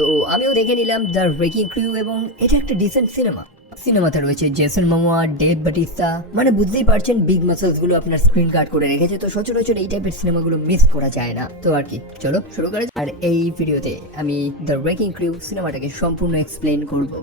তো আমিও দেখে নিলাম দ্য রেকিং ক্রিউ এবং এটা একটা ডিসেন্ট সিনেমাতে রয়েছে জেসন মোমোয়া, ডেভ বাটিস্তা, মানে বুঝতেই পারছেন বিগ মাসলস গুলো আপনার স্ক্রিন কার্ড করে রেখেছে। তো সচরাচর এই টাইপের সিনেমাগুলো মিস করা যায় না। তো আর কি, চলো শুরু করা যাক। আর এই ভিডিওতে আমি দ্য রেকিং ক্রিউ সিনেমাটাকে সম্পূর্ণ এক্সপ্লেন করব।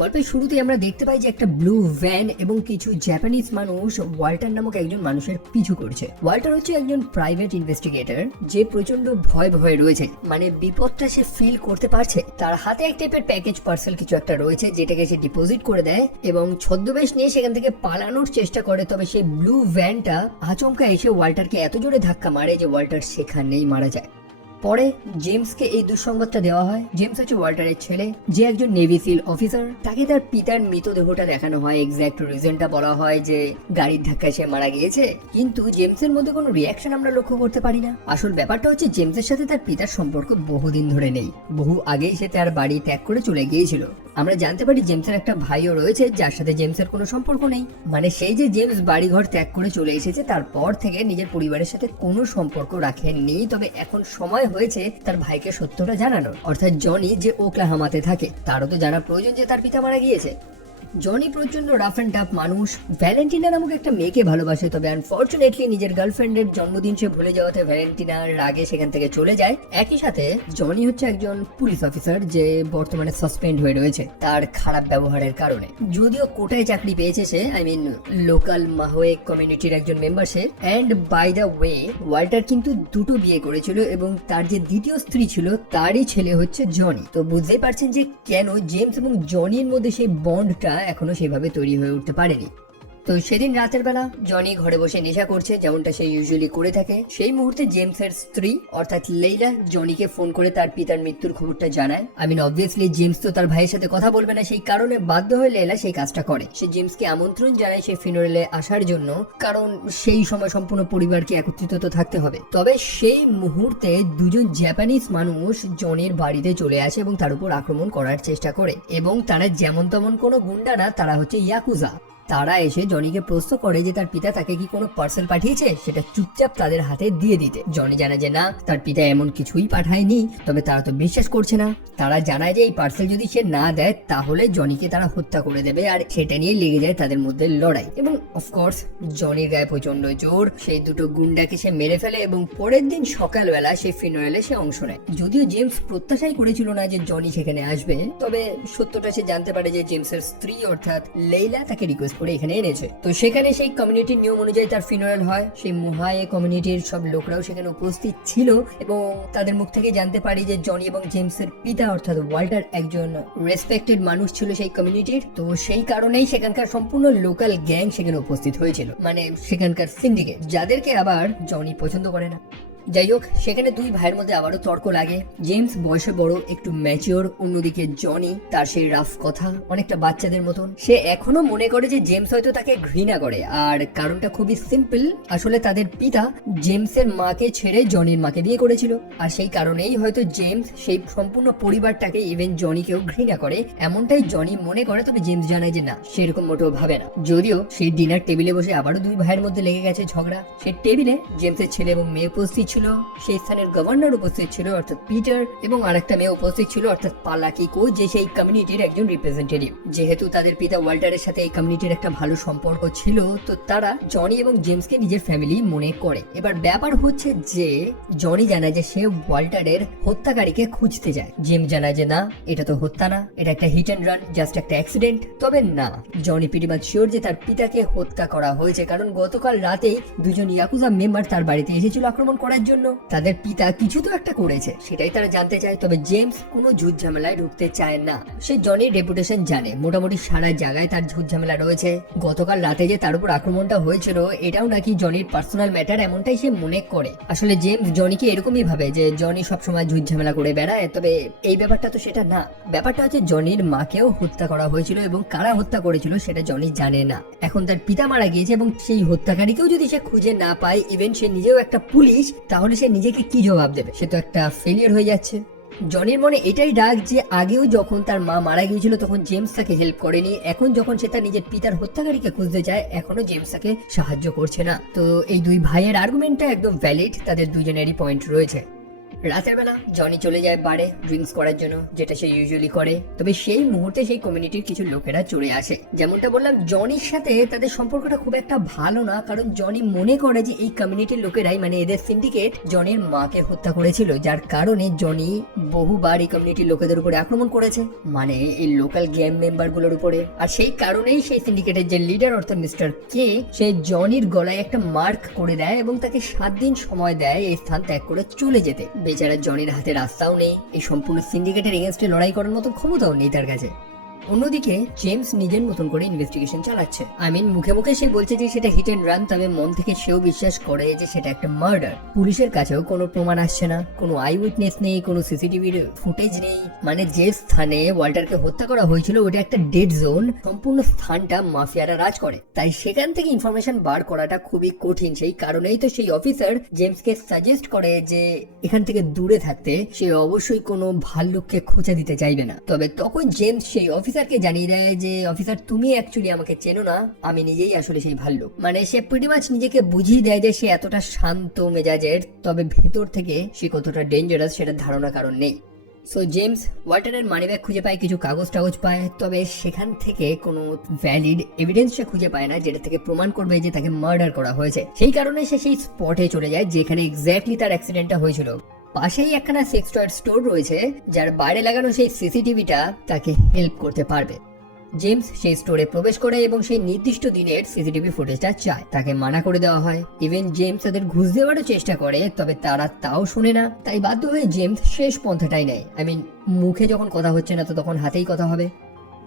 গল্পের শুরুতে আমরা দেখতে পাই যে একটা ব্লু ভ্যান এবং কিছু জাপানিজ মানুষ ওয়াল্টার নামক একজন মানুষের পিছু করছে। ওয়াল্টার হচ্ছে একজন প্রাইভেট ইনভেস্টিগেটর যে প্রচন্ড ভয়ে রয়েছে, মানে বিপদটা সে ফিল করতে পারছে। তার হাতে এক টাইপের প্যাকেজ পার্সেল কিছু একটা রয়েছে যেটাকে সে ডিপোজিট করে দেয় এবং ছদ্মবেশ নিয়ে সেখান থেকে পালানোর চেষ্টা করে। তবে সেই ব্লু ভ্যানটা আচমকা এসে ওয়াল্টারকে এত জোরে ধাক্কা মারে যে ওয়াল্টার সেখানেই মারা যায়। পরে জেমসকে এই দুঃসংবাদটা দেওয়া হয়। জেমস হচ্ছে ওয়াল্টারের ছেলে, যে একজন নেভি সিল অফিসার। তাকে তার পিতার মৃতদেহটা দেখানো হয়, এক্স্যাক্ট রিজনটা বলা হয় যে গাড়ির ধাক্কায় সে মারা গিয়েছে, কিন্তু জেমসের মধ্যে কোনো রিয়াকশন আমরা লক্ষ্য করতে পারি না। আসল ব্যাপারটা হচ্ছে জেমসের সাথে তার পিতার সম্পর্ক বহুদিন ধরে নেই, বহু আগেই সে তার বাড়ি ত্যাগ করে চলে গিয়েছিল। আমরা জানতে পারি জেমসের একটা ভাইও রয়েছে যার সাথে জেমসের কোনো সম্পর্ক নেই। মানে সেই যে জেমস বাড়িঘর ত্যাগ করে চলে এসেছে তারপর থেকে নিজের পরিবারের সাথে কোনো সম্পর্ক রাখেননি। তবে এখন সময় হয়েছে তার ভাইকে সত্যটা জানানোর, অর্থাৎ জনি যে ওকলাহামাতে থাকে তারও তো জানা প্রয়োজন যে তার পিতা মারা গিয়েছে। জনি প্রচন্ড রাফ অ্যান্ড টাফ মানুষ, ভ্যালেন্টিনা নামক একটা মেয়েকে ভালোবাসে। তবে আনফরচুনেটলি নিজের গার্লফ্রেন্ডের জন্মদিন সে ভুলে যাওয়াতে ভ্যালেন্টিনার রাগে সেখান থেকে চলে যায়। একই সাথে জনি হচ্ছে একজন পুলিশ অফিসার যে বর্তমানে সাসপেন্ড হয়ে রয়েছে তার খারাপ ব্যবহারের কারণে। যদিও কোটায় চাকরি পেয়েছে সে, লোকাল মাহোয়ে কমিউনিটির একজন মেম্বার সে। And by the way, Walter কিন্তু দুটো বিয়ে করেছিল এবং তার যে দ্বিতীয় স্ত্রী ছিল তারই ছেলে হচ্ছে জনি। তো বুঝতেই পারছেন যে কেন জেমস এবং জনির মধ্যে সেই বন্ডটা এখনো সেভাবে তৈরি হয়ে উঠতে পারেনি। তো সেদিন রাতের বেলা জনি ঘরে বসে নেশা করছে, যেমনটা সে ইউজুয়ালি করে থাকে। সেই মুহূর্তে জেমসের স্ত্রী অর্থাৎ লেইলা জনিকে ফোন করে তার পিতার মৃত্যুর খবরটা জানায়। অবভিয়াসলি জেমস তো তার ভাইয়ের সাথে কথা বলবে না, সেই কারণে বাধ্য হয়ে লেইলা সেই কাজটা করে। সে জেমসকে আমন্ত্রণ জানায় সেই ফিনারেলে আসার জন্য, কারণ সেই সময় সম্পূর্ণ পরিবারকে একত্রিত তো থাকতে হবে। তবে সেই মুহূর্তে দুজন জাপানিজ মানুষ জনির বাড়িতে চলে আসে এবং তার উপর আক্রমণ করার চেষ্টা করে। এবং তারা যেমন তেমন কোনো গুন্ডা না, তারা হচ্ছে ইয়াকুজা। তারা এসে জনিকে প্রশ্ন করে যে তার পিতা তাকে কি কোনো পার্সেল পাঠিয়েছে, সেটা চুপচাপ তাদের হাতে দিয়ে দিতে। জনি জানায় যে না, তার পিতা এমন কিছুই পাঠায়নি। তবে তারা তো বিশ্বাস করছে না। তারা জানায় যে এই পার্সেল যদি সে না দেয় তাহলে জনিকে তারা হত্যা করে দেবে, আর সেটা নিয়ে লেগে যায় তাদের মধ্যে লড়াই। এবং অফকোর্স জনির গায়ে প্রচন্ড জোর, সেই দুটো গুন্ডাকে সে মেরে ফেলে এবং পরের দিন সকালবেলা সেই ফিনারেলে সে অংশ নেয়। যদিও জেমস প্রত্যাশাই করেছিল না যে জনি সেখানে আসবে, তবে সত্যটা সে জানতে পারে যে জেমসের স্ত্রী অর্থাৎ লেইলা তাকে রিকোয়েস্ট করে এখানে এনেছে। তো সেখানে সেই কমিউনিটির নিয়ম অনুযায়ী তার ফিনারেল হয়। সেই মুহায়ে কমিউনিটির সব লোকরাও সেখানে উপস্থিত ছিল এবং তাদের মুখ থেকে জানতে পারি যে জনি এবং জেমসের পিতা অর্থাৎ ওয়াল্টার একজন রেসপেক্টেড মানুষ ছিল সেই কমিউনিটির। তো সেই কারণেই সেখানকার সম্পূর্ণ লোকাল গ্যাং সেখানে উপস্থিত হয়েছিল, মানে সেখানকার সিন্ডিকেট, যাদেরকে আবার জনি পছন্দ করে না। যাই হোক, সেখানে দুই ভাইয়ের মধ্যে আবারও তর্ক লাগে। জেমস বয়সে বড়, একটু ম্যাচিওর, অন্যদিকে জনি তার সেই রাফ কথা, অনেকটা বাচ্চাদের মতন। সে এখনো মনে করে যে জেমস হয়তো তাকে ঘৃণা করে, আর কারণটা খুবই সিম্পল। আসলে তাদের পিতা জেমসের মাকে ছেড়ে জনির মাকে বিয়ে করেছিল, আর সেই কারণেই হয়তো জেমস সেই সম্পূর্ণ পরিবারটাকে, ইভেন জনিকেও ঘৃণা করে, এমনটাই জনি মনে করে। তবে জেমস জানায় যে না, সেরকম মোটেও ভাবে না। যদিও সেই ডিনার টেবিলে বসে আবারও দুই ভাইয়ের মধ্যে লেগে গেছে ঝগড়া। সেই টেবিলে জেমসের ছেলে এবং মেয়ে উপস্থিত ছিল, সেই স্থানের গভর্নর উপস্থিত ছিল অর্থাৎ পিটার, এবং আরেকটা মেয়ে উপস্থিত ছিল অর্থাৎ পালাকিকো, যে সেই কমিউনিটির একজন রিপ্রেজেন্টেটিভ। যেহেতু তাদের পিতা ওয়াল্টারের সাথে এই কমিউনিটির একটা ভালো সম্পর্ক ছিল, তো তারা জনি এবং জেমসকে নিজের ফ্যামিলি মনে করে। এবার ব্যাপার হচ্ছে যে জনি জানায় যে সে ওয়াল্টারের হত্যাকারীকে খুঁজতে যায়। জেমস জানায় যে না, এটা তো হত্যা না, এটা একটা হিট অ্যান্ড রান, জাস্ট একটা অ্যাক্সিডেন্ট। তবে না, জনি প্রিটি মাচ শিওর যে তার পিতাকে হত্যা করা হয়েছে, কারণ গতকাল রাতেই দুজন ইয়াকুজা মেম্বার তার বাড়িতে এসেছিল আক্রমণ করার জন্য। তাদের পিতা কিছু তো একটা করেছে, সেটাই তারা জানতে চায়। তবে জেমস কোনো ঝুট ঝামেলায় ঢুকতে চায় না। সে জনির রেপুটেশন জানে, মোটামুটি সারা জায়গায় তার ঝুট ঝামেলা রয়েছে। গতকাল রাতে যে তার উপর আক্রমণটা হয়েছিল এটাও নাকি জনির পার্সোনাল ম্যাটার, এমনটাই সে মনে করে। আসলে জেমস জনিকে এরকমই ভাবে যে জনি সবসময় ঝুট ঝামেলা করে বেড়ায়। তবে এই ব্যাপারটা তো সেটা না। ব্যাপারটা হচ্ছে জনির মাকেও হত্যা করা হয়েছিল এবং কারা হত্যা করেছিল সেটা জনি জানে না। এখন তার পিতা মারা গিয়েছে এবং সেই হত্যাকারীকেও যদি সে খুঁজে না পায়, ইভেন সে নিজেও একটা পুলিশ, তাহলে সে নিজেকে কি জবাব দেবে? সে তো একটা ফেলিয়ার হয়ে যাচ্ছে। জনির মনে এটাই ডাক যে আগেও যখন তার মা মারা গিয়েছিল তখন জেমস তাকে হেল্প করেনি, এখন যখন সে তার নিজের পিতার হত্যাকারীকে খুঁজতে যায় এখনো জেমস তাকে সাহায্য করছে না। তো এই দুই ভাইয়ের আর্গুমেন্টটা একদম ভ্যালিড, তাদের দুজনেরই পয়েন্ট রয়েছে। রাতের বেলা জনি চলে যায় বারে ড্রিঙ্কস করার জন্য, যেটা সে ইউজুয়ালি করে। তবে সেই মুহূর্তে সেই কমিউনিটির কিছু লোকেরা চলে আসে। যেমনটা বললাম, জনির সাথে তাদের সম্পর্কটা খুব একটা ভালো না, কারণ জনি মনে করে যে এই কমিউনিটির লোকেরাই মানে এদের সিন্ডিকেট জনির মাকে হত্যা করেছিল, যার কারণে জনি বহুবার এই কমিউনিটির লোকেদের উপরে আক্রমণ করেছে, মানে এই লোকাল গ্যাং মেম্বার গুলোর উপরে। আর সেই কারণেই সেই সিন্ডিকেটের যে লিডার অর্থাৎ মিস্টার কে, সে জনির গলায় একটা মার্ক করে দেয় এবং তাকে 7 দিন সময় দেয় এই স্থান ত্যাগ করে চলে যেতে। বেচারা জনির হাতে রাস্তাও নেই, এই সম্পূর্ণ সিন্ডিকেটের এগেনস্টে লড়াই করার মতো ক্ষমতাও নেই তার কাছে। অন্যদিকে জেমস নিজের মতন করে ইনভেস্টিগেশন চালাচ্ছে। মুখে মুখে সে বলছে যে সেটা হিট এন্ড রান, তবে মন থেকে সেও বিশ্বাস করে যে সেটা একটা মার্ডার। পুলিশের কাছেও কোনো প্রমাণ আসছে না, কোনো আই উইটনেস নেই, কোনো সিসিটিভির ফুটেজ নেই। মানে যে স্থানে ওয়াল্টারকে হত্যা করা হয়েছিল ওটা একটা ডেড জোন, সম্পূর্ণ স্থানটা মাফিয়ারা রাজ করে, তাই সেখান থেকে ইনফরমেশন বার করাটা খুবই কঠিন। সেই কারণেই তো সেই অফিসার জেমসকে সাজেস্ট করে যে এখান থেকে দূরে থাকতে। সে অবশ্যই কোনো ভাল্লুককে খোঁচা দিতে চাইবে না। তবে তখন জেমস সেই অফিসারকে জানিয়ে দেয় যে অফিসার, তুমি অ্যাকচুয়ালি আমাকে চেনো না, আমি নিজেই আসলে সেই ভাল্লুক। মানে সে প্রিটি মাচ নিজেকে বুঝিয়ে দেয় যে সে এতটা শান্ত মেজাজের, তবে ভেতর থেকে সে কতটা ডেঞ্জারাস সেটা ধারণা কারণ নেই। সো জেমস ওয়াল্টারের মানিব্যাগ খুঁজে পায়, কিছু কাগজ টাগজ পায়, তবে সেখান থেকে কোনো ভ্যালিড এভিডেন্স সে খুঁজে পায় না যেটা থেকে প্রমাণ করবে যে তাকে মার্ডার করা হয়েছে। সেই কারণে সে সেই স্পটে চলে যায় যেখানে এক্স্যাক্টলি তার অ্যাক্সিডেন্টটা হয়েছিল। পাশেই একখানা সেক্স টয়ের স্টোর রয়েছে, যার বাইরে লাগানো সেই সিসিটিভিটা তাকে হেল্প করতে পারবে। জেমস সেই স্টোরে প্রবেশ করে এবং সেই নির্দিষ্ট দিনের সিসিটিভি ফুটেজটা চায়। তাকে মানা করে দেওয়া হয়। ইভেন জেমস তাদের ঘুষ দেওয়ারও চেষ্টা করে, তবে তারা তাও শুনে না। তাই বাধ্য হয়ে জেমস শেষ পন্থাটাই নেয়। মুখে যখন কথা হচ্ছে না তো তখন হাতেই কথা হবে।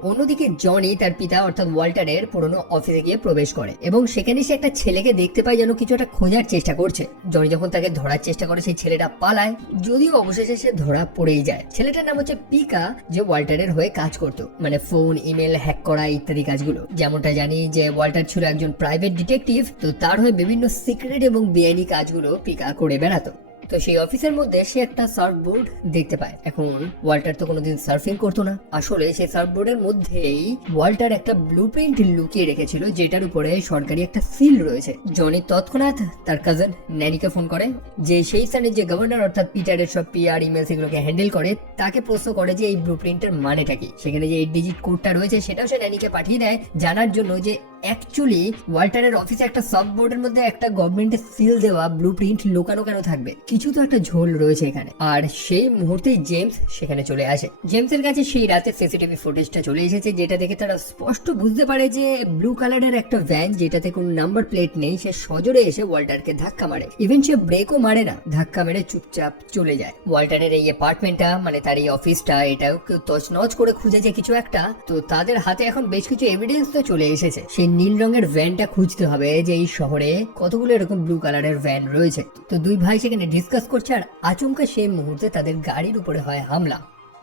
অন্যদিকে জনি তার পিতা অর্থাৎ ওয়াল্টারের পুরনো অফিসে গিয়ে প্রবেশ করে এবং সেখানে সে একটা ছেলেকে দেখতে পায় যেন কিছু একটা খোঁজার চেষ্টা করছে। জনি যখন তাকে ধরার চেষ্টা করে সেই ছেলেটা পালায়, যদিও অবশেষে সে ধরা পড়েই যায়। ছেলেটার নাম হচ্ছে পিকা, যে ওয়াল্টারের হয়ে কাজ করতো, মানে ফোন ইমেল হ্যাক করা ইত্যাদি কাজগুলো। যেমনটা জানি যে ওয়াল্টার ছিল একজন প্রাইভেট ডিটেকটিভ, তো তার হয়ে বিভিন্ন সিক্রেট এবং বেআইনি কাজগুলো পিকা করে বেড়াতো। তো সেই অফিসের মধ্যে সে একটা সার্ফবোর্ড দেখতে পায়। এখন ওয়াল্টার তো কোনোদিন সার্ফিং করতো না, আসলে সেই সার্ফবোর্ডের মধ্যেই ওয়াল্টার একটা ব্লুপ্রিন্ট লুকিয়ে রেখেছিল, যেটার উপরে সরকারি একটা সিল রয়েছে। জনি তৎক্ষণাৎ তার কাজিন ন্যানিকে ফোন করে, যে সেই স্থানের যে গভর্নর অর্থাৎ পিটারের সব পিআর ইমেল সেগুলোকে হ্যান্ডেল করে, তাকে প্রশ্ন করে যে এই ব্লুপ্রিন্টের মানেটা কি। সেখানে যে 8 ডিজিট কোডটা রয়েছে সেটাও সে ন্যানিকে পাঠিয়ে দেয়, জানার জন্য যে অ্যাকচুয়ালি ওয়াল্টারের অফিসে একটা সাববোর্ডের মধ্যে একটা গভর্নমেন্টের সিল দেওয়া ব্লুপ্রিন্ট লুকানো কেন থাকবে, কিছু তো একটা ঝোল রয়েছে এখানে। আর সেই মুহূর্তেই জেমস সেখানে চলে আসে। জেমসের কাছে সেই রাতে সিসিটিভি ফুটেজটা চলে এসেছে, যেটা দেখে তারা স্পষ্ট বুঝতে পারে যে ব্লু কালারের একটা ভ্যান যেটাতে কোনো নাম্বার প্লেট নেই, সে সজোরে এসে ওয়াল্টারকে ধাক্কা মারে। ইভেন সে ব্রেকও মারে না, ধাক্কা মেরে চুপচাপ চলে যায়। ওয়াল্টারের এই অ্যাপার্টমেন্টটা মানে তার এই অফিসটা, এটাও কেউ তছনছ করে খুঁজেছে কিছু একটা। তো তাদের হাতে এখন বেশ কিছু এভিডেন্স তো চলে এসেছে। সেই নীল রঙের ভ্যানটা খুঁজতে হবে যে এই শহরে কতগুলো এরকম ব্লু কালারের ভ্যান রয়েছে। তো দুই ভাই সেখানে ডিসকাস করছে, আর আচমকা সেই মুহূর্তে তাদের গাড়ির উপরে হয় হামলা।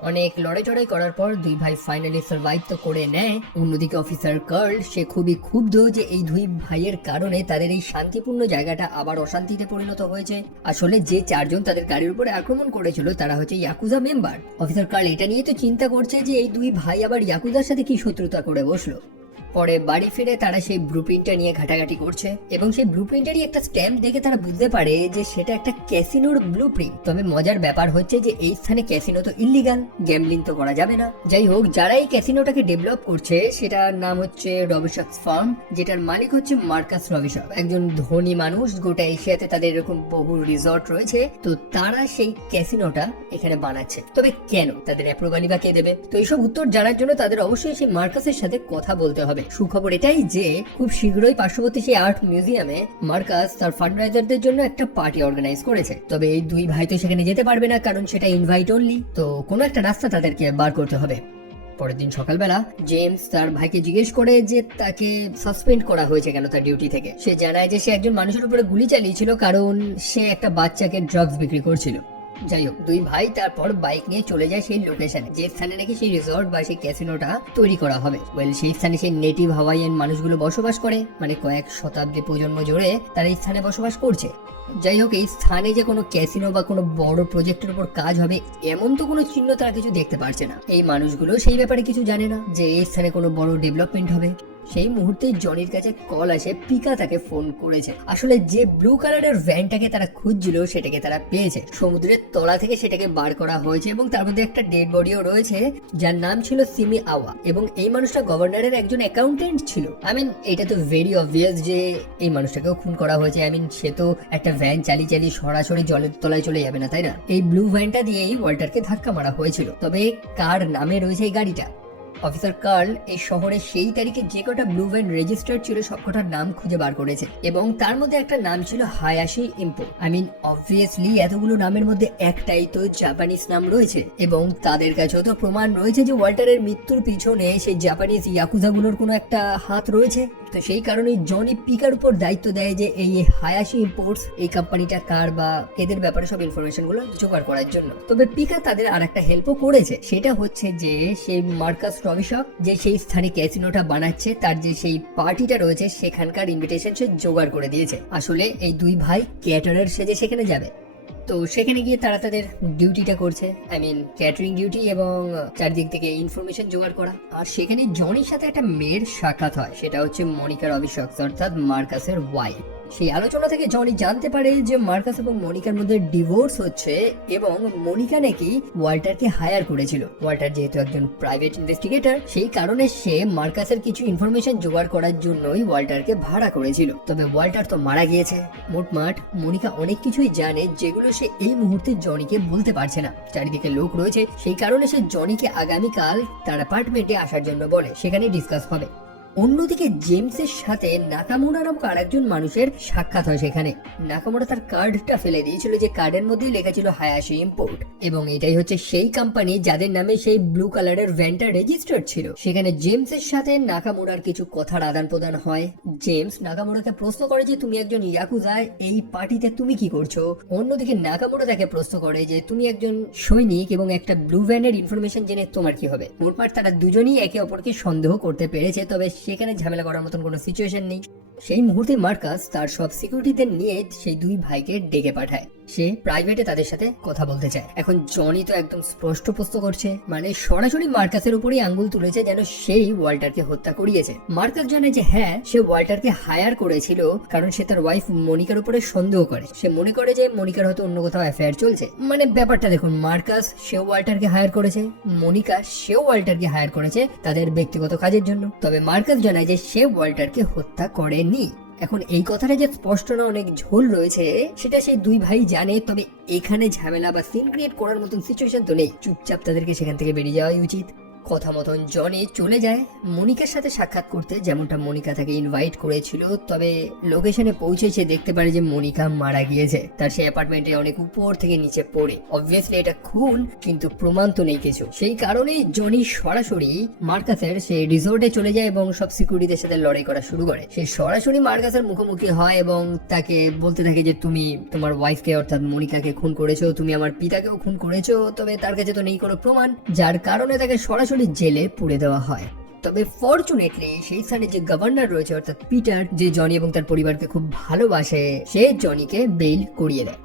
অনেক লড়াই চড়াই করার পর দুই ভাই ফাইনালি সার্ভাইভ তো করে নেয়। অন্যদিকে অফিসার কার্ল সে খুবই ক্ষুব্ধ যে এই দুই ভাইয়ের কারণে তাদের এই শান্তিপূর্ণ জায়গাটা আবার অশান্তিতে পরিণত হয়েছে। আসলে যে 4 জন তাদের গাড়ির উপরে আক্রমণ করেছিল তারা হচ্ছে ইয়াকুজা মেম্বার। অফিসার কার্ল এটা নিয়ে তো চিন্তা করছে যে এই দুই ভাই আবার ইয়াকুজার সাথে কি শত্রুতা করে বসলো। পরে বাড়ি ফিরে তারা সেই ব্লুপ্রিন্টটা নিয়ে ঘাটাঘাটি করছে এবং সেই ব্লুপ্রিন্টেরই একটা স্ট্যাম্প দেখে তারা বুঝতে পারে যে সেটা একটা ক্যাসিনোর ব্লুপ্রিন্ট। তবে মজার ব্যাপার হচ্ছে যে এই স্থানে ক্যাসিনো তো ইল্লিগাল, গ্যাম্বলিং তো করা যাবে না। যাই হোক, যারা এই ক্যাসিনোটাকে ডেভেলপ করছে সেটার নাম হচ্ছে রবিশক্স ফার্ম, যেটার মালিক হচ্ছে মার্কাস রবিশক, একজন ধনী মানুষ। গোটা এশিয়াতে তাদের এরকম বহু রিসর্ট রয়েছে, তো তারা সেই ক্যাসিনোটা এখানে বানাচ্ছে। তবে কেন, তাদের অ্যাপ্রুভালই বা কে দেবে? তো এইসব উত্তর জানার জন্য তাদের অবশ্যই সেই মার্কাসের সাথে কথা বলতে হবে। সুখবর এটাই যে খুব শীঘ্রই পার্শ্ববর্তী সেই আর্ট মিউজিয়ামে মার্কাস তার ফান্ডরাইজারদের জন্য একটা পার্টি অর্গানাইজ করেছে। তবে এই দুই ভাই তো সেখানে যেতে পারবে না, কারণ সেটা ইনভাইট অনলি। তো কোনো একটা রাস্তা তাদেরকে বার করতে হবে। পরের দিন সকালবেলা জেমস তার ভাইকে জিজ্ঞেস করে যে তাকে সাসপেন্ড করা হয়েছে কেন তার ডিউটি থেকে। সে জানায় যে সে একজন মানুষের উপরে গুলি চালিয়েছিল কারণ সে একটা বাচ্চাকে ড্রাগস বিক্রি করছিল। যাই হোক, দুই ভাই তারপর বাইক নিয়ে চলে যায় সেই লোকেশনে, যে স্থানে নাকি সেই রিসর্ট বা সেই ক্যাসিনোটা তৈরি করা হবে। সেই স্থানে সেই নেটিভ হাওয়াইয়ান মানুষগুলো বসবাস করে, মানে কয়েক শতাব্দী প্রজন্ম জুড়ে তারা এই স্থানে বসবাস করছে। যাই হোক, এই স্থানে যে কোনো ক্যাসিনো বা কোনো বড় প্রজেক্টের উপর কাজ হবে এমন তো কোনো চিহ্ন তারা কিছু দেখতে পারছে না। এই মানুষগুলো সেই ব্যাপারে কিছু জানে না যে এই স্থানে কোনো বড় ডেভেলপমেন্ট হবে। সেই মুহূর্তে জনির কাছে কল আসে, পিকা তাকে ফোন করেছে। আসলে যে ব্লু কালারের ভ্যানটাকে তারা খুঁজছিল সেটাকে তারা পেয়েছে। সমুদ্রের তলা থেকে সেটাকে বার করা হয়েছে এবং তার মধ্যে একটা ডেড বডিও রয়েছে যার নাম ছিল সিমি আওয়া, এবং এই মানুষটা গভর্নরের একজন অ্যাকাউন্টেন্ট ছিল। এটা তো ভেরি অবভিয়াস যে এই মানুষটাকেও খুন করা হয়েছে। সে তো একটা ভ্যান চালিয়ে চালিয়ে সরাসরি জলের তলায় চলে যাবে না, তাই না? এই ব্লু ভ্যানটা দিয়েই ওয়াল্টারকে ধাক্কা মারা হয়েছিল। তবে কার নামে রয়েছে এই গাড়িটা? অফিসার কার্ল এই শহরে সেই তারিখে যে কটা ব্লু ভ্যান রেজিস্টার্ড ছিল সবকটার নাম খুঁজে বার করেছে, এবং তার মধ্যে একটা নাম ছিল হায়াশি ইম্পো। অবভিয়াসলি এতগুলো নামের মধ্যে একটাই তো জাপানিজ নাম রয়েছে, এবং তাদের কাছেও তো প্রমাণ রয়েছে যে ওয়াল্টারের মৃত্যুর পিছনে সেই জাপানিজ ইয়াকুজাগুলোর কোনো একটা হাত রয়েছে। তো সেই কারণে জনি পিকার উপর দায়িত্ব দেয় যে এই হায়াশি ইম্পোর্টস এই কোম্পানিটা কার বা এদের ব্যাপারে সব ইনফরমেশন গুলো জোগাড় করার জন্য। তবে পিকা তাদের আর একটা হেল্পও করেছে, সেটা হচ্ছে যে সেই মার্কাস রবিশক যে সেই স্থানে ক্যাসিনোটা বানাচ্ছে তার যে সেই পার্টিটা রয়েছে সেখানকার ইনভিটেশন সে জোগাড় করে দিয়েছে। আসলে এই দুই ভাই ক্যাটারার সেজে সেখানে যাবে, তো সেখানে গিয়ে তারা তাদের ডিউটিটা করছে, ক্যাটারিং ডিউটি এবং চারদিক থেকে ইনফরমেশন জোগাড় করা। আর সেখানে জনির সাথে একটা মেয়ের সাক্ষাৎ হয়, সেটা হচ্ছে মনিকা রবিশক অর্থাৎ মার্কাসের ওয়াইফ। সেই আলোচনা থেকে জনি জানতে পারে যে মার্কাস এবং মনিকার মধ্যে ডিভোর্স হচ্ছে, এবং মনিকা নাকি ওয়াল্টারকে হায়ার করেছিল। ওয়াল্টার যেহেতু একজন প্রাইভেট ইনভেস্টিগেটর, সেই কারণে সে মার্কাসের কিছু ইনফরমেশন জোগাড় করার জন্যই ওয়াল্টারকে ভাড়া করেছিল। তবে ওয়াল্টার তো মারা গিয়েছে। মোটমাট মনিকা অনেক কিছুই জানে যেগুলো সে এই মুহূর্তে জনিকে বলতে পারছে না। চারিদিকে লোক রয়েছে, সেই কারণে সে জনিকে আগামীকাল তার অ্যাপার্টমেন্টে আসার জন্য বলে, সেখানে ডিসকাস হবে। অন্যদিকে জেমসের সাথে নাকামুরা নামক আরেকজন মানুষের সাক্ষাৎ হয়। সেখানে নাকামুরা তার কার্ডটা ফেলে দিয়েছিল, যে কার্ডের মধ্যেই লেখা ছিল হায়াশি ইম্পোর্ট, এবং এটাই হচ্ছে সেই কোম্পানি যাদের নামে সেই ব্লু কালারের ভ্যানটা রেজিস্টার্ড ছিল। সেখানে জেমসের সাথে নাকামুরার কিছু কথার আদান প্রদান হয়। জেমস নাকামুরাকে প্রশ্ন করে যে তুমি একজন ইয়াকুজা, এই পার্টিতে তুমি কি করছো? অন্যদিকে নাকামুরা তাকে প্রশ্ন করে যে তুমি একজন সৈনিক এবং একটা ব্লু ভ্যানের ইনফরমেশন জেনে তোমার কি হবে? মোটমাট তারা দুজনই একে অপরকে সন্দেহ করতে পেরেছে, তবে সেখানে ঝামেলা করার মতন কোনো সিচুয়েশন নেই। সেই মুহূর্তে মার্কাস তার সব সিকিউরিটিদের নিয়ে সেই দুই ভাইকে ডেকে পাঠায়। সে প্রাইভেটে তাদের সাথে কথা বলতে চায়। এখন জনি তো একদম স্পষ্ট প্রশ্ন করছে, সরাসরি মার্কাসের উপরেই আঙ্গুল তুলেছে যেন সেই ওয়াল্টারকে হত্যা করিয়েছে। মার্কাস জানে যে হ্যাঁ, সে ওয়াল্টারকে হায়ার করেছিল কারণ সে তার ওয়াইফ মনিকার উপরে সন্দেহ করে। সে মনে করে যে মনিকার হয়তো অন্য কোথাও অ্যাফেয়ার চলছে। ব্যাপারটা দেখুন, মার্কাস সেও ওয়াল্টারকে হায়ার করেছে, মনিকা সেও ওয়াল্টারকে হায়ার করেছে তাদের ব্যক্তিগত কাজের জন্য। তবে মার্কাস জানায় যে সে ওয়াল্টারকে হত্যা করেনি। এখন এই কথাটা যে স্পষ্ট না, অনেক ঝোল রয়েছে, সেটা সেই দুই ভাই জানে। তবে এখানে ঝামেলা বা সিন ক্রিয়েট করার মতন সিচুয়েশন তো নেই, চুপচাপ তাদেরকে সেখান থেকে বেরিয়ে যাওয়াই উচিত। কথা মতন জনি চলে যায় মনিকার সাথে সাক্ষাৎ করতে, যেমনটা মনিকা তাকে ইনভাইট করেছিল। তবে লোকেশনে পৌঁছে সে দেখতে পারে যে মনিকা মারা গিয়েছে, তার সেই অ্যাপার্টমেন্টে অনেক উপর থেকে নিচে পড়ে। অবভিয়াসলি এটা খুন, কিন্তু প্রমাণ তো নেই কিছু। সেই কারণেই জনি সরাসরি মার্কাসের সেই রিসোর্টে চলে যায় এবং সব সিকিউরিটিদের সাথে লড়াই করা শুরু করে। সে সরাসরি মার্কাসের মুখোমুখি হয় এবং তাকে বলতে থাকে যে তুমি তোমার ওয়াইফকে অর্থাৎ মনিকাকে খুন করেছো, তুমি আমার পিতাকেও খুন করেছো। তবে তার কাছে তো নেই কোনো প্রমাণ, যার কারণে তাকে সরাসরি জেলে পুড়ে দেওয়া হয়। তবে ফরচুনেটলি সেই স্থানে যে গভর্নর রয়েছে অর্থাৎ পিটার, যে জনি এবং তার পরিবারকে খুব ভালোবাসে, সে জনিকে বেইল করিয়ে দেয়।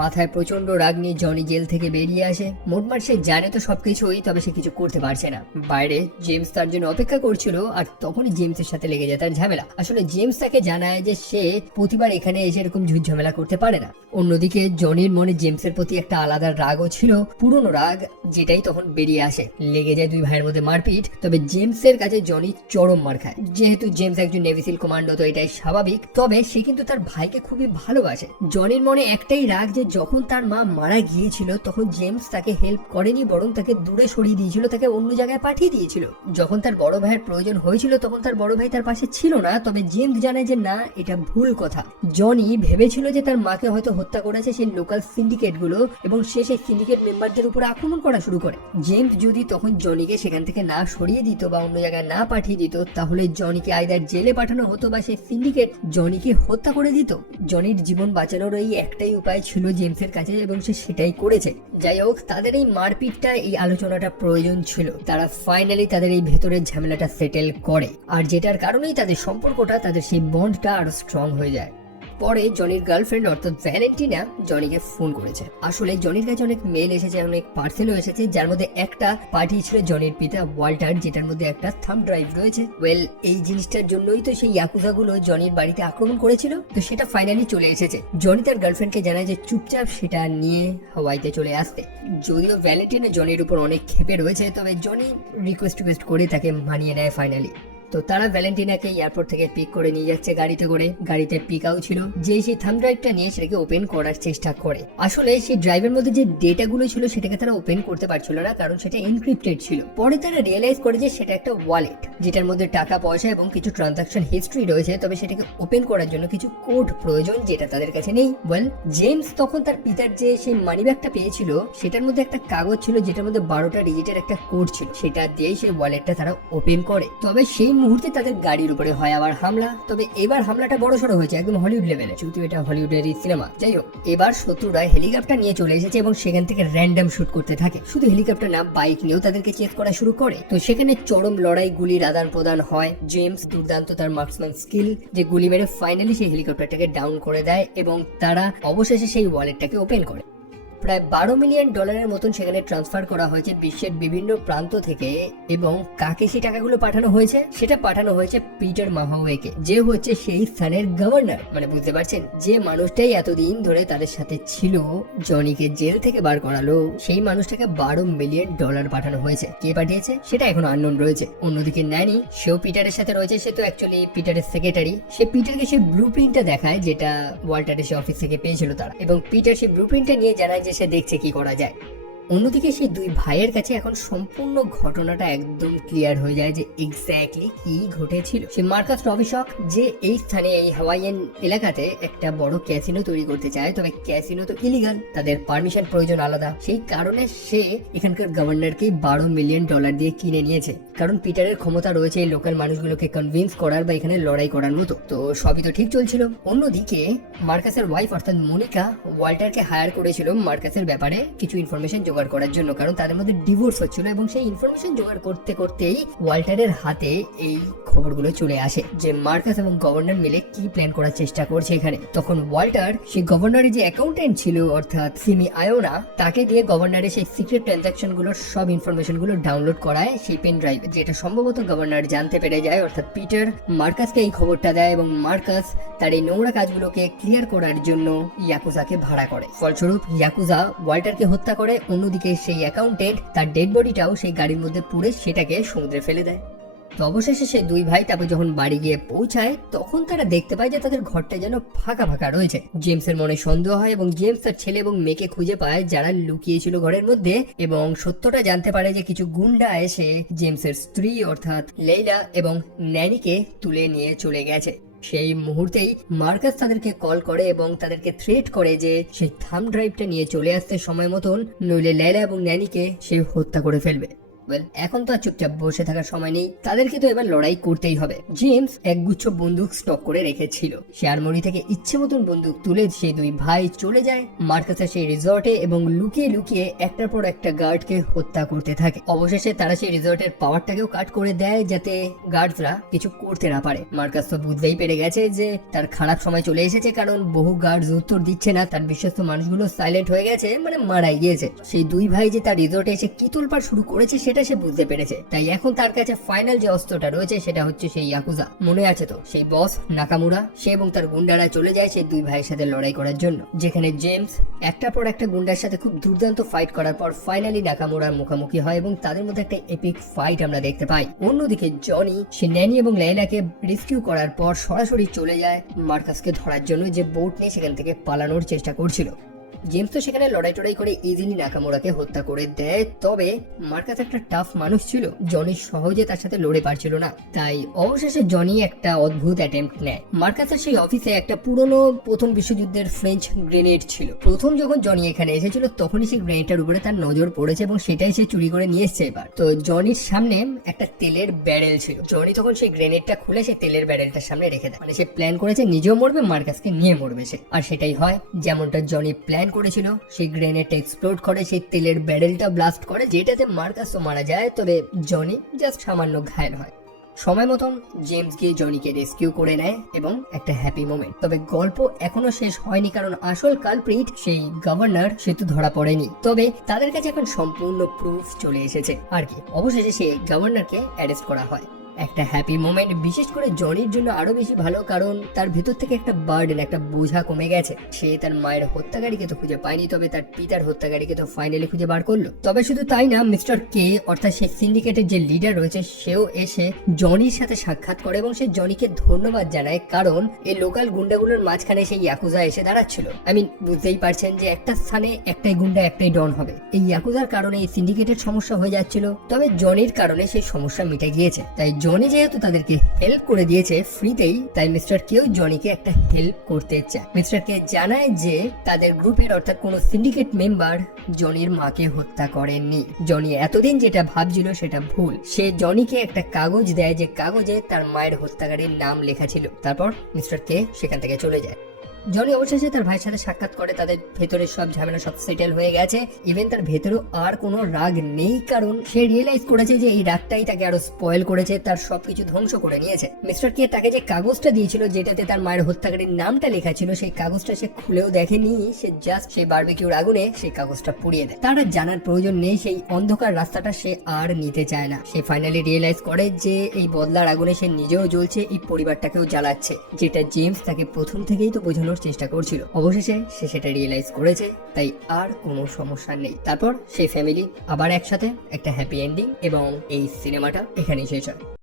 মাথায় প্রচন্ড রাগ নিয়ে জনি জেল থেকে বেরিয়ে আসে। মোটমাট সে জানে তো সবকিছুই, তবে সে কিছু করতে পারছে না। বাইরে জেমস তার জন্য অপেক্ষা করছিল, আর তখনই জেমসের সাথে লেগে যায় তার ঝামেলা। আসলে জেমস তাকে জানায় যে সে প্রতিবার এখানে এসে এরকম ঝামেলা করতে পারে না। অন্যদিকে জনির মনে জেমসের প্রতি একটা আলাদা রাগও ছিল, পুরনো রাগ, যেটাই তখন বেরিয়ে আসে। লেগে যায় দুই ভাইয়ের মধ্যে মারপিট। তবে জেমসের কাছে জনি চরম মার খায়। যেহেতু জেমস একজন নেভিসিল কমান্ডো, তো এটাই স্বাভাবিক। তবে সে কিন্তু তার ভাইকে খুবই ভালোবাসে। জনির মনে একটাই রাগ যে যখন তার মা মারা গিয়েছিল তখন জেমস তাকে হেল্প করেনি, বরং তাকে দূরে সরিয়ে দিয়েছিল, তাকে অন্য জায়গায় পাঠিয়ে দিয়েছিল। যখন তার বড় ভাইয়ের প্রয়োজন হয়েছিল তখন তার বড় ভাই তার পাশে ছিল না। তবে জেমস জানে যে না, এটা ভুল কথা। জনি ভেবেছিল যে তার মাকে হয়তো হত্যা করেছে সেই লোকাল সিন্ডিকেট গুলো, এবং সে সেই সিন্ডিকেট মেম্বারদের উপরে আক্রমণ করা শুরু করে। জেমস যদি তখন জনিকে সেখান থেকে না সরিয়ে দিত বা অন্য জায়গায় না পাঠিয়ে দিত, তাহলে জনিকে আইদার জেলে পাঠানো হতো বা সেই সিন্ডিকেট জনিকে হত্যা করে দিত। জনির জীবন বাঁচানোর এই একটাই উপায় ছিল জেমসের কাছে, এবং সে সেটাই করেছে। যাই হোক, তাদের এই মারপিটটা, এই আলোচনাটা প্রয়োজন ছিল। তারা ফাইনালি তাদের এই ভেতরের ঝামেলাটা সেটেল করে, আর যেটার কারণেই তাদের সম্পর্কটা, তাদের সেই বন্ডটা আরো স্ট্রং হয়ে যায়। পরে জনির গার্লফ্রেন্ড অর্থাৎ ভ্যালেন্টিনা জনিকে ফোন করেছে। আসলে জনির কাছে অনেক মেল এসেছে, অনেক পার্সেলও এসেছে, যার মধ্যে একটা পাঠিয়েছিল জনির পিতা ওয়াল্টার, যেটার মধ্যে একটা থাম্ব ড্রাইভ রয়েছে। ওয়েল, এই জিনিসটার জন্যই তো সেই ইয়াকুজা গুলো জনির বাড়িতে আক্রমণ করেছিল। তো সেটা ফাইনালি চলে এসেছে। জনি তার গার্লফ্রেন্ডকে জানায় যে চুপচাপ সেটা নিয়ে হাওয়াইতে চলে আসতে। যদিও ভ্যালেন্টিনা জনির উপর অনেক ক্ষেপে রয়েছে, তবে জনি রিকোয়েস্ট করে তাকে মানিয়ে নেয় ফাইনালি। তো তারা ভ্যালেন্টিনাকে এয়ারপোর্ট থেকে পিক করে নিয়ে যাচ্ছে গাড়িতে করে। গাড়িতে পিকাও ছিল, যে সেই থাম্ব ড্রাইভটা নিয়ে সেটাকে ওপেন করার চেষ্টা করে। আসলে সেই ড্রাইভের মধ্যে যে ডেটাগুলো ছিল সেটাকে তারা ওপেন করতে পারছিল না, কারণ সেটা এনক্রিপ্টেড ছিল। পরে তারা রিয়েলাইজ করে যে সেটা একটা ওয়ালেট, যেটার মধ্যে টাকা পয়সা এবং কিছু ট্রানজাকশন হিস্ট্রি রয়েছে, তবে সেটাকে ওপেন করার জন্য কিছু কোড প্রয়োজন, যেটা তাদের কাছে নেই। ওয়েল, জেমস তখন তার পিতার যে সেই মানিব্যাগটা পেয়েছিল সেটার মধ্যে একটা কাগজ ছিল, যেটার মধ্যে 12টা ডিজিটের একটা কোড ছিল। সেটা দিয়েই সেই ওয়ালেটটা তারা ওপেন করে। তবে সেই মুহূর্তে তাদের গাড়ির উপরে হয় আবার হামলা। তবে এবার হামলাটা বড় সড়ো হয়েছে, একদম হলিউড লেভেলে, যেহেতু এটা হলিউডেরই সিনেমা। যাই হোক, এবার শত্রুরা হেলিকপ্টার নিয়ে চলে এসেছে এবং সেখান থেকে র্যান্ডম শুট করতে থাকে। শুধু হেলিকপ্টার না, বাইক নিয়েও তাদেরকে চেক করা শুরু করে। তো সেখানে চরম লড়াই, গুলির আদান প্রদান হয়। জেমস দুর্দান্ত তার মার্কসম্যান স্কিল, যে গুলি মেরে ফাইনালি সেই হেলিকপ্টারটাকে ডাউন করে দেয় এবং তারা অবশেষে সেই ওয়ালেটটাকে ওপেন করে। প্রায় $12 মিলিয়ন মতন সেখানে ট্রান্সফার করা হয়েছে বিশ্বের বিভিন্ন প্রান্ত থেকে। এবং কাকে সেই টাকাগুলো পাঠানো হয়েছে? সেটা পাঠানো হয়েছে পিটার মাহাওয়েকে, যে হচ্ছে সেই স্থানের গভর্নর। মানে বুঝতে পারছেন, যে মানুষটাই এতদিন ধরে তাদের সাথে ছিল, জনিকে জেল থেকে বার করালো, সেই মানুষটাকে $12 মিলিয়ন পাঠানো হয়েছে। কে পাঠিয়েছে সেটা এখনো আননোন রয়েছে। অন্যদিকে ন্যানি, সেও পিটারের সাথে রয়েছে। সে তো অ্যাকচুয়ালি পিটারের সেক্রেটারি। সে পিটারকে সেই ব্লুপ্রিন্টটা দেখায়, যেটা ওয়াল্টারের সে অফিস থেকে পেয়েছিল তারা, এবং পিটার সেই ব্লুপ্রিন্টটা নিয়ে জানায় যে সে দেখছে কি করা যায়। অন্যদিকে সেই দুই ভাইয়ের কাছে এখন সম্পূর্ণ ঘটনাটা একদম ক্লিয়ার হয়ে যায় যে এক্স্যাক্টলি কি ঘটেছিল। সে মার্কাস রবিশক, যে এই স্থানে এই হাওয়াইয়ান এলাকাতে একটা বড় ক্যাসিনো তৈরি করতে চায়, তবে ক্যাসিনো তো ইলিগাল, তাদের পারমিশন প্রয়োজন আলাদা। সেই কারণে সে এখানকার গভর্নরকে $12 মিলিয়ন দিয়ে কিনে নিয়েছে, কারণ পিটারের ক্ষমতা রয়েছে এই লোকাল মানুষগুলোকে কনভিন্স করার বা এখানে লড়াই করার মতো। তো সবই তো ঠিক চলছিল। অন্যদিকে মার্কাসের ওয়াইফ অর্থাৎ মনিকা ওয়াল্টারকে হায়ার করেছিল মার্কাসের ব্যাপারে কিছু ইনফরমেশন জোগাড় করার জন্য, কারণ তাদের মধ্যে ডিভোর্স হচ্ছিল। এবং সেই ইনফরমেশন জোগাড় করতে করতেই ওয়াল্টারের হাতে এই খবরগুলো চলে আসে যে মার্কাস এবং গভর্নর মিলে কি প্ল্যান করার চেষ্টা করছে এখানে। তখন ওয়াল্টার সেই গভর্নরের যে অ্যাকাউন্টেন্ট ছিল অর্থাৎ সিমি আয়োনা, তাকে দিয়ে গভর্নরের সেই সিক্রেট ট্রানজাকশন গুলোর সব ইনফরমেশন গুলো ডাউনলোড করায় সেই পেন ড্রাইভে, যেটা সম্ভবত গভর্নর জানতে পেরে যায়। অর্থাৎ পিটার মার্কাসকে এই খবরটা দেয় এবং মার্কাস তার এই নোংরা কাজগুলোকে ক্লিয়ার করার জন্য ইয়াকুজাকে ভাড়া করে। ফলস্বরূপ ইয়াকুজা ওয়াল্টারকে হত্যা করে। অন্যদিকে সেই অ্যাকাউন্টেন্ট তার ডেড বডিটাও সেই গাড়ির মধ্যে পুড়ে সেটাকে সমুদ্রে ফেলে দেয়। তো অবশেষে সেই দুই ভাই তারপর যখন বাড়ি গিয়ে পৌঁছায়, তখন তারা দেখতে পায় যে তাদের ঘরটা যেন ফাঁকা ফাঁকা রয়েছে। জেমসের মনে সন্দেহ হয় এবং জেমস তার ছেলে এবং মেয়েকে খুঁজে পায়, যারা লুকিয়েছিল ঘরের মধ্যে, এবং সত্যটা জানতে পারে যে কিছু গুন্ডা এসে জেমসের স্ত্রী অর্থাৎ লেইলা এবং ন্যানিকে তুলে নিয়ে চলে গেছে। সেই মুহূর্তেই মার্কাস তাদেরকে কল করে এবং তাদেরকে থ্রেট করে যে সেই থাম্ব ড্রাইভটা নিয়ে চলে আসতে সময় মতন, নইলে লেইলা এবং ন্যানিকে সে হত্যা করে ফেলবে। এখন তো আর চুপচাপ বসে থাকার সময় নেই, তাদেরকে তো এবার লড়াই করতেই হবে। জেমস একগুচ্ছ বন্দুক স্টক করে রেখেছিল। সে আর্মরি থেকে ইচ্ছে মতন বন্দুক তুলে সেই দুই ভাই চলে যায় মার্কাসের সেই রিসর্টে এবং লুকিয়ে লুকিয়ে একটার পর একটা গার্ডকে হত্যা করতে থাকে। অবশেষে তারা সেই রিসর্টের পাওয়ারটাকেও কাট করে দেয়, যাতে গার্ডসরা কিছু করতে না পারে। মার্কাস তো বুঝতেই পেরে গেছে যে তার খারাপ সময় চলে এসেছে, কারণ বহু গার্ডস উত্তর দিচ্ছে না, তার বিশ্বস্ত মানুষগুলো সাইলেন্ট হয়ে গেছে, মানে মারাই গিয়েছে। সেই দুই ভাই যে তার রিসর্টে এসে কি তোলপাড় শুরু করেছে সেটা সে বুঝতে পেরেছে। তাই এখন তার কাছে ফাইনাল যে অস্ত্রটা রয়েছে সেটা হচ্ছে সেই ইয়াকুজা। মনে আছে তো সেই বস নাকামুরা? সে এবং তার গুন্ডারা চলে যায় সেই দুই ভাইয়ের সাথে লড়াই করার জন্য, যেখানে জেমস একটার পর একটা গুন্ডার সাথে খুব দুর্দান্ত ফাইট করার পর ফাইনালি নাকামুরার মুখোমুখি হয় এবং তাদের মধ্যে একটা এপিক ফাইট আমরা দেখতে পাই। অন্যদিকে জনি সে ন্যানি এবং লেইলাকে রেস্কিউ করার পর সরাসরি চলে যায় মার্কাসকে ধরার জন্য, যে বোট নিয়ে সেখান থেকে পালানোর চেষ্টা করছিল। জেমস তো সেখানে লড়াই টড়াই করে ইজিলি নাকামুরাকে হত্যা করে দেয়। তবে মার্কাস একটা টাফ মানুষ ছিল, জনি সহজে তার সাথে লড়ে পারছিল না। তাই অবশেষে জনি একটা অদ্ভুত অ্যাটেম্প্ট নেয়। মার্কাসের সেই অফিসে একটা পুরনো প্রথম বিশ্বযুদ্ধের ফ্রেঞ্চ গ্রেনেড ছিল। প্রথম যখন জনি এখানে এসেছিল তখনই সেই গ্রেনেডটার উপরে তার নজর পড়েছে এবং সেটাই সে চুরি করে নিয়ে এসছে এবার। তো জনির সামনে একটা তেলের ব্যারেল ছিল। জনি তখন সেই গ্রেনেডটা খুলে সেই তেলের ব্যারেলটার সামনে রেখে দেয়। মানে সে প্ল্যান করেছে নিজেও মরবে, মার্কাসকে নিয়ে মরবে সে। আর সেটাই হয়, যেমনটা জনি প্ল্যান করেছিল। সেই গ্রেনেডটা এক্সপ্লোড করে, সেই তেলের ব্যারেলটা ব্লাস্ট করে, যেটাতে মার্কাসও মারা যায়, তবে জনি জাস্ট সামান্য ঘায়ল হয়। সময় মতন জেমস গিয়ে জনিকে রেস্কিউ করে নেয় এবং একটা হ্যাপি মোমেন্ট। তবে গল্প এখনো শেষ হয়নি, কারণ আসল কালপ্রিট সেই গভর্নর সে তো ধরা পড়েনি। তবে তাদের কাছে এখন সম্পূর্ণ প্রুফ চলে এসেছে আর কি। অবশেষে সেই গভর্নরকে অ্যারেস্ট করা হয়। একটা হ্যাপি মোমেন্ট, বিশেষ করে জনির জন্য আরো বেশি ভালো, কারণ তার ভেতর থেকে একটা বার্ডেন, একটা বোঝা কমে গেছে। সে তার মায়ের হত্যাকারীকে তো খুঁজে পায়নি, তবে তার পিতার হত্যাকারীকে তো ফাইনালি খুঁজে বার করলো। তবে শুধু তাই না, মিস্টার কে অর্থাৎ সেই সিন্ডিকেটের যে লিডার রয়েছে সেও এসে জনির সাথে সাক্ষাৎ করে এবং সে জনিকে ধন্যবাদ জানায়, কারণ এই লোকাল গুন্ডাগুলোর মাঝখানে সেই ইয়াকুজা এসে দাঁড়াচ্ছিল। বুঝতেই পারছেন যে একটা স্থানে একটাই গুন্ডা একটাই ডন হবে। এই ইয়াকুজার কারণে এই সিন্ডিকেটের সমস্যা হয়ে যাচ্ছিল, তবে জনির কারণে সেই সমস্যা মিটে গিয়েছে। তাই জনি যেহেতু তাদেরকে হেল্প করে দিয়েছে ফ্রিতেই, তাই মিস্টার কেও জনিকে একটা হেল্প করতে চায়। মিস্টার কে জানায় যে তাদের গ্রুপের অর্থাৎ কোনো সিন্ডিকেট মেম্বার জনির মাকে হত্যা করেননি। জনি এতদিন যেটা ভাবছিল সেটা ভুল। সে জনিকে একটা কাগজ দেয়, যে কাগজে তার মায়ের হত্যাকারীর নাম লেখা ছিল। তারপর মিস্টার কে সেখান থেকে চলে যায়। জনি অবশেষে তার ভাইয়ের সাথে সাক্ষাৎ করে, তাদের ভেতরের সব ঝামেলা সব সেটেল হয়ে গেছে। ইভেন তার ভেতরেও আর কোনো রাগ নেই, কারণ সে রিয়েলাইজ করেছে যে এই রাগটাই তাকে আরো স্পয়েল করেছে, তার সবকিছু ধ্বংস করে নিয়েছে। মিস্টার কে তাকে যে কাগজটা দিয়েছিল যেটাতে তার মায়ের হত্যাকারীর নামটা লেখা ছিল, সেই কাগজটা সে খুলেও দেখেনি। সে জাস্ট সেই বারবিকিউর আগুনে সেই কাগজটা পুড়িয়ে দেয়। তার আর জানার প্রয়োজন নেই, সেই অন্ধকার রাস্তাটা সে আর নিতে চায় না। সে ফাইনালি রিয়েলাইজ করে যে এই বদলার আগুনে সে নিজেও জ্বলছে, এই পরিবারটাকেও জ্বালাচ্ছে, যেটা জেমস তাকে প্রথম থেকেই তো বোঝানোর চেষ্টা করছিল। অবশেষে সে সেটা রিয়েলাইজ করেছে, তাই আর কোনো সমস্যা নেই। তারপর সেই ফ্যামিলি আবার একসাথে, একটা হ্যাপি এন্ডিং, এবং এই সিনেমাটা এখানেই শেষ হয়।